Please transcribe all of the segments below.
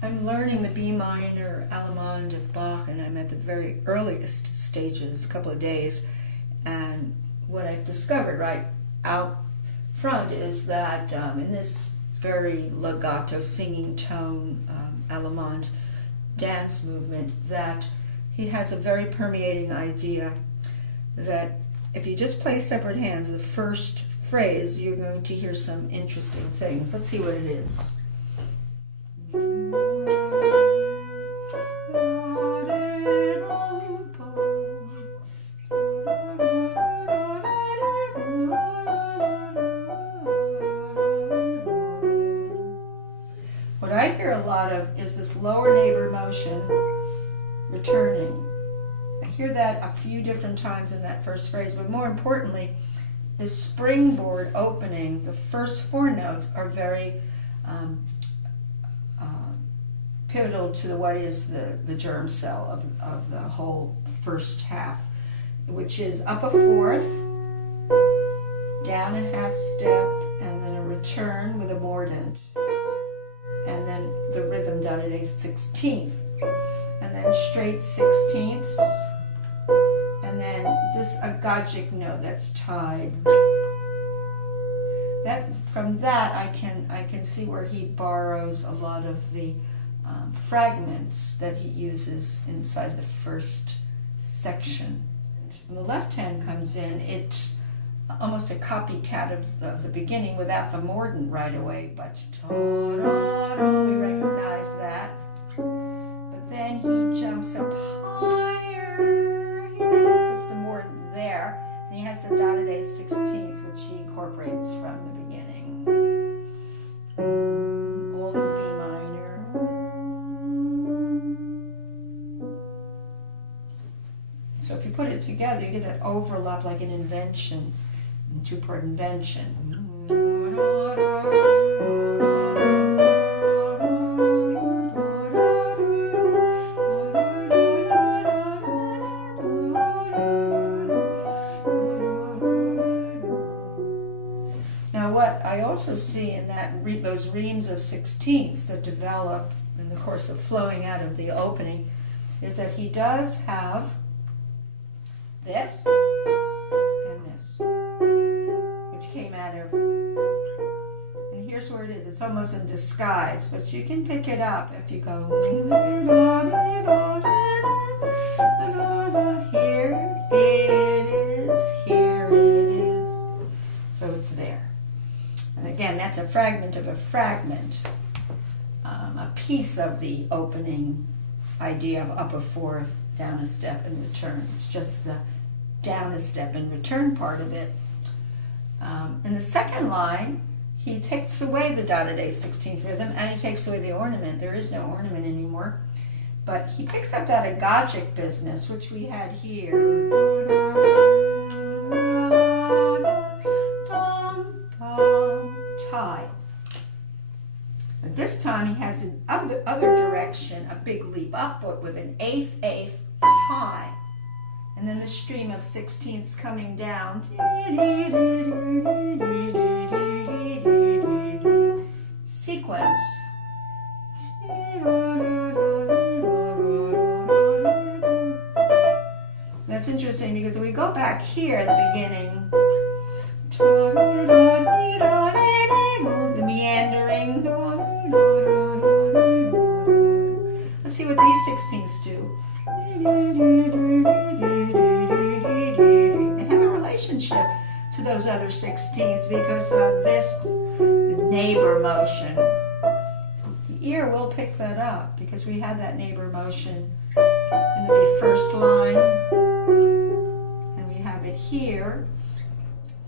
I'm learning the B minor Allemande of Bach, and I'm at the very earliest stages, a couple of days. And what I've discovered right out front is that in this very legato singing tone Allemande dance movement, that he has a very permeating idea that if you just play separate hands, the first phrase, you're going to hear some interesting things. Let's see what it is. What I hear a lot of is this lower neighbor motion returning. I hear that a few different times in that first phrase, but more importantly, this springboard opening, the first four notes are very pivotal to what is the germ cell of the whole first half, which is up a fourth, down a half step, and then a return with a mordent, and then the rhythm down at a 16th, and then straight 16ths, and then this agagic note that's tied. That from that I can see where he borrows a lot of the fragments that he uses inside the first section. When the left hand comes in, it's almost a copycat of the beginning without the mordent right away, but we recognize that. But then he jumps up higher, puts the mordent there, and he has the dotted 8/16, which he incorporates from the beginning. All in B minor. So if you put it together, you get that overlap like an invention, a two-part invention. Now what I also see in that those reams of 16ths that develop in the course of flowing out of the opening is that he does have this and this, which came out of, and here's where it is. It's almost in disguise, but you can pick it up if you go here it is, here it is. So it's there. And again, that's a fragment of a fragment, a piece of the opening idea of up a fourth, down a step, and return. It's just the down a step and return part of it. In the second line, he takes away the dotted 8/16 rhythm, and he takes away the ornament. There is no ornament anymore. But he picks up that agagic business, which we had here. Tie. But this time he has in the other direction a big leap upward with an 8/8 tie, and then the stream of 16ths coming down. Sequence. That's interesting because if we go back here at the beginning, the meandering. Let's see what these 16ths do. They have a relationship to those other 16ths because of this neighbor motion. The ear will pick that up because we had that neighbor motion in the first line, and we have it here.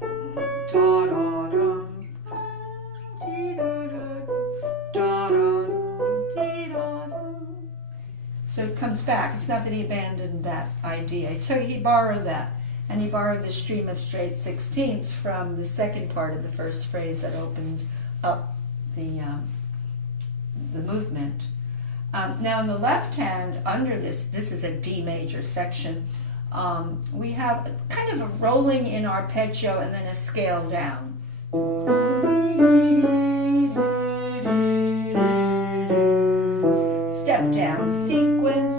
Da, da, da. So it comes back. It's not that he abandoned that idea. He borrowed that, and he borrowed the stream of straight 16ths from the second part of the first phrase that opens up the movement. Now, in the left hand, under this is a D major section. We have kind of a rolling in arpeggio and then a scale down. step down sequence.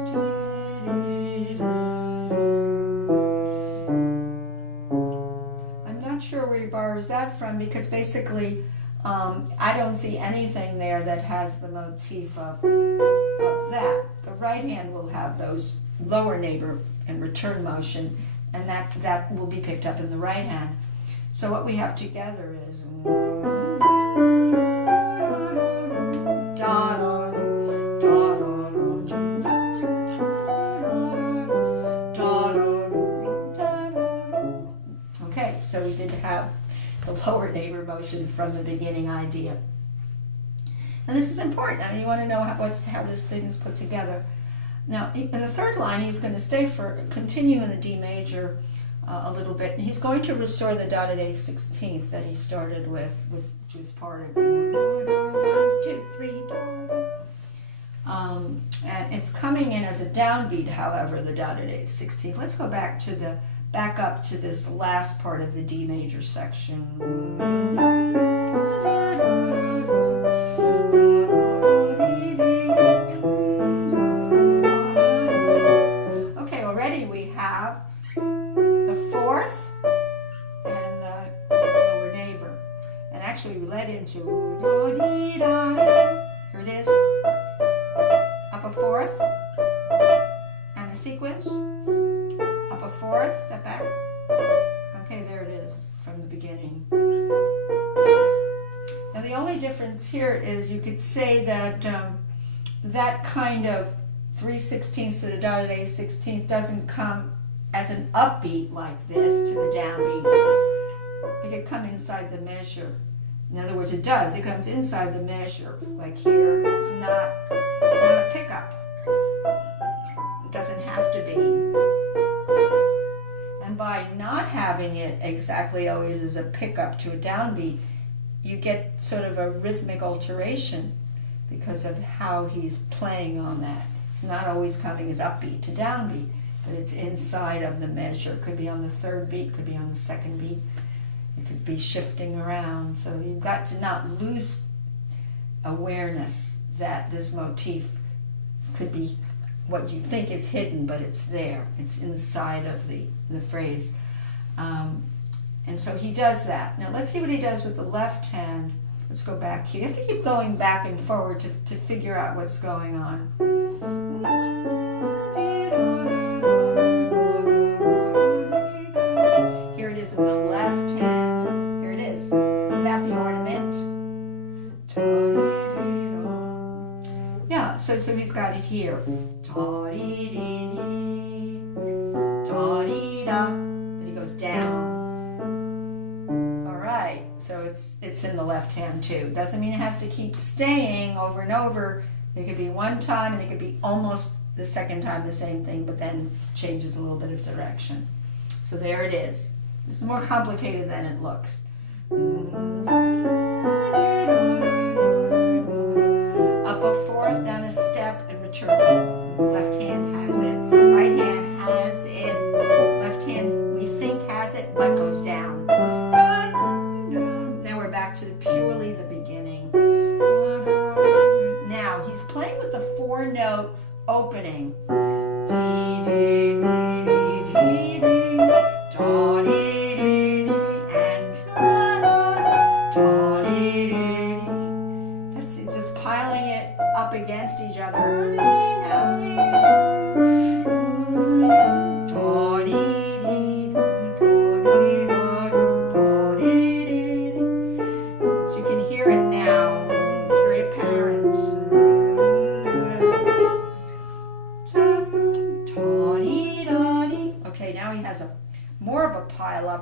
I'm not sure where he borrows that from, because basically I don't see anything there that has the motif of that. The right hand will have those lower neighbor and return motion, and that will be picked up in the right hand. So what we have together is okay, so we did have the lower neighbor motion from the beginning idea. And this is important. I mean, you want to know how this thing is put together. Now, in the third line, he's going to continue in the D major a little bit, and he's going to restore the dotted 8th 16th that he started with, which was part of 1, 2, 3. And it's coming in as a downbeat, however, the dotted 8th 16th. Let's go back up to this last part of the D major section. Okay, already we have the 4th and the lower neighbor. And actually we led into, here it is, up a 4th, and a sequence, up a 4th, step back. Okay, there it is from the beginning. Now the only difference here is you could say that that kind of 3/16 to the dotted 8th 16th doesn't come as an upbeat like this to the downbeat. It could come inside the measure. In other words, it does. It comes inside the measure, like here. It's not a pickup. It doesn't have to be. And by not having it exactly always as a pickup to a downbeat, you get sort of a rhythmic alteration because of how he's playing on that. It's not always coming as upbeat to downbeat, but it's inside of the measure. It could be on the third beat, could be on the second beat. It could be shifting around. So you've got to not lose awareness that this motif could be what you think is hidden, but it's there. It's inside of the phrase. And so he does that. Now let's see what he does with the left hand. Let's go back here. You have to keep going back and forward to figure out what's going on. Here it is in the left hand. Here it is, without the ornament. Yeah, so he's got it here. Then he goes down. So it's in the left hand too. Doesn't mean it has to keep staying over and over. It could be one time and it could be almost the second time the same thing, but then changes a little bit of direction. So there it is. This is more complicated than it looks. Up a 4th, down a step, and return. Left hand has it. Right hand has it. Left hand we think has it, but goes down. Back to purely the beginning. Now he's playing with the 4-note opening. That's just piling it up against each other.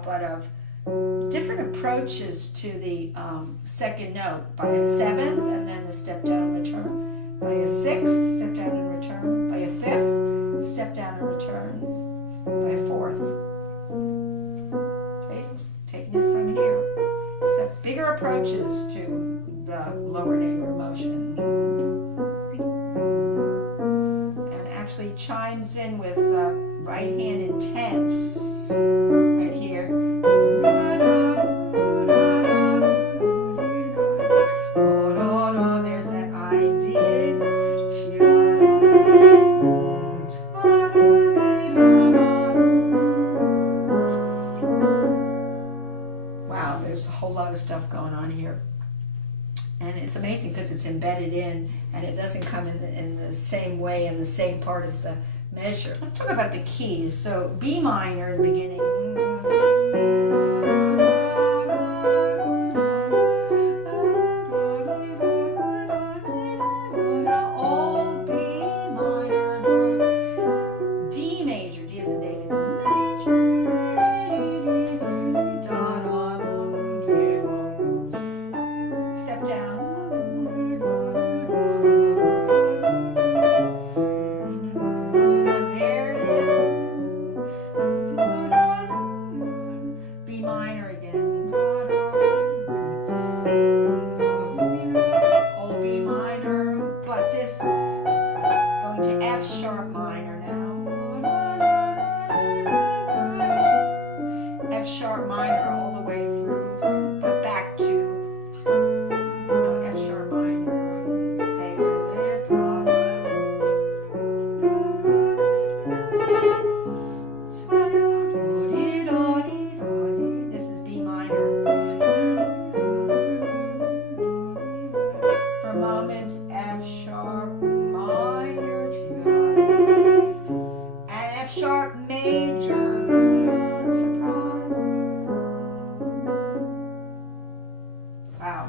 But of different approaches to the second note, by a 7th and then the step down and return, by a 6th step down and return, by a 5th step down and return, by a 4th. Okay, so taking it from here. So bigger approaches to the lower neighbor motion. And actually chimes in with right hand intense. Right here. There's that I did. stuff going on here. And it's amazing because it's embedded in, and it doesn't come in the same way, in the same part of the measure. Let's talk about the keys. So B minor in the beginning.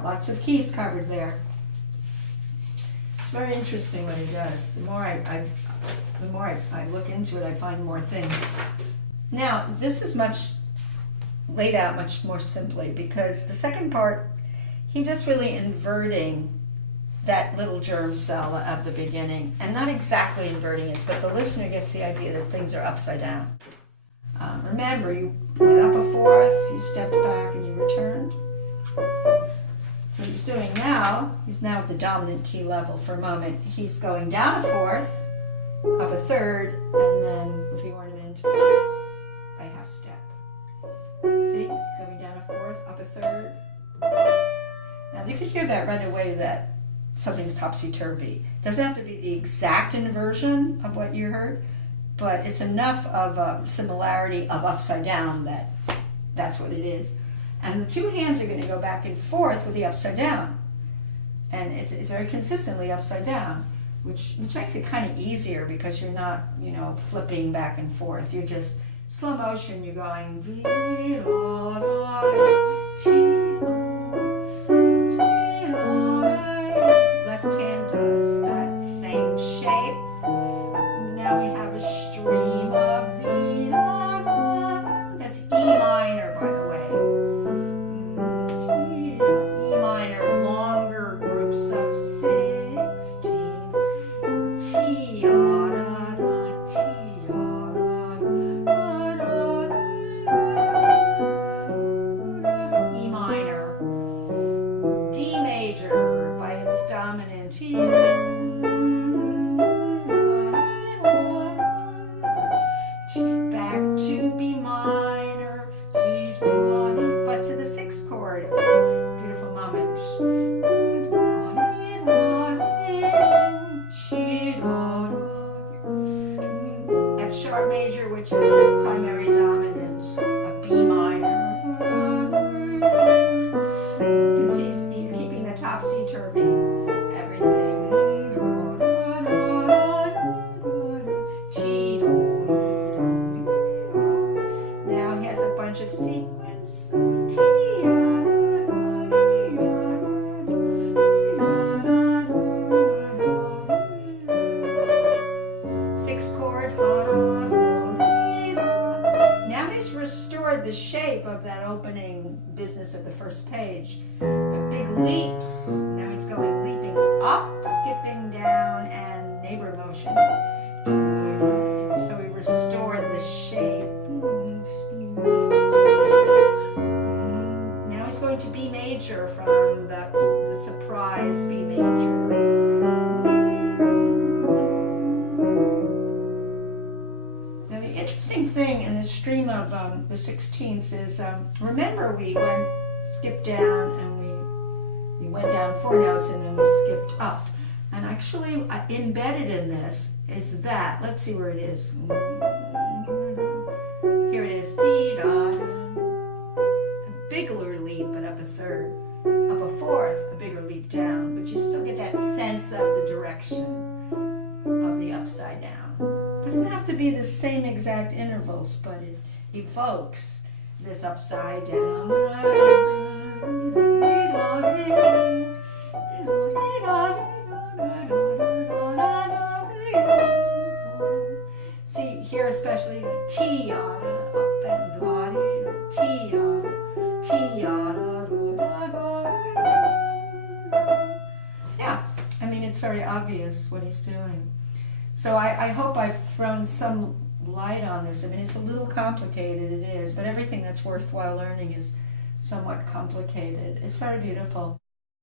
Lots of keys covered there. It's very interesting what he does. The more I look into it, I find more things. Now, this is laid out much more simply, because the second part, he's just really inverting that little germ cell of the beginning, and not exactly inverting it, but the listener gets the idea that things are upside down. Remember, you went up a fourth, you stepped back, and you returned. What he's doing now, he's now at the dominant key level for a moment. He's going down a fourth, up a third, and then with the ornament, a half step. See, he's going down a fourth, up a third. Now you could hear that right away that something's topsy-turvy. It doesn't have to be the exact inversion of what you heard, but it's enough of a similarity of upside down that that's what it is. And the two hands are going to go back and forth with the upside down. And it's very consistently upside down, which makes it kind of easier because you're not, flipping back and forth. You're just slow motion. You're going left hand does that same shape. Now we have a stream of that's E minor, by the way. Longer groups of 16. T, E minor. D major by its dominant. Back to B minor. But to the sixth chord. Beautiful moment. F sharp major, which is the primary dominant, a B minor. You can see he's keeping the topsy-turvy, everything. Now he has a bunch of sequence. The shape of that opening business at the first page. The big leaps. Now he's going leaping up, skipping down, and neighbor motion. So we restored the shape. Now he's going to B major from the surprise B major. Thing in the stream of the 16ths is, remember we skipped down and we went down 4 notes and then we skipped up. And actually embedded in this is that, let's see where it is. Here it is, D, da, a bigger leap but up a third. sense of the direction of the upside down. It doesn't have to be the same exact intervals, but it evokes this upside down. See, here especially T up and T yeah, I mean, it's very obvious what he's doing. So I hope I've thrown some light on this. I mean, it's a little complicated, it is, but everything that's worthwhile learning is somewhat complicated. It's very beautiful.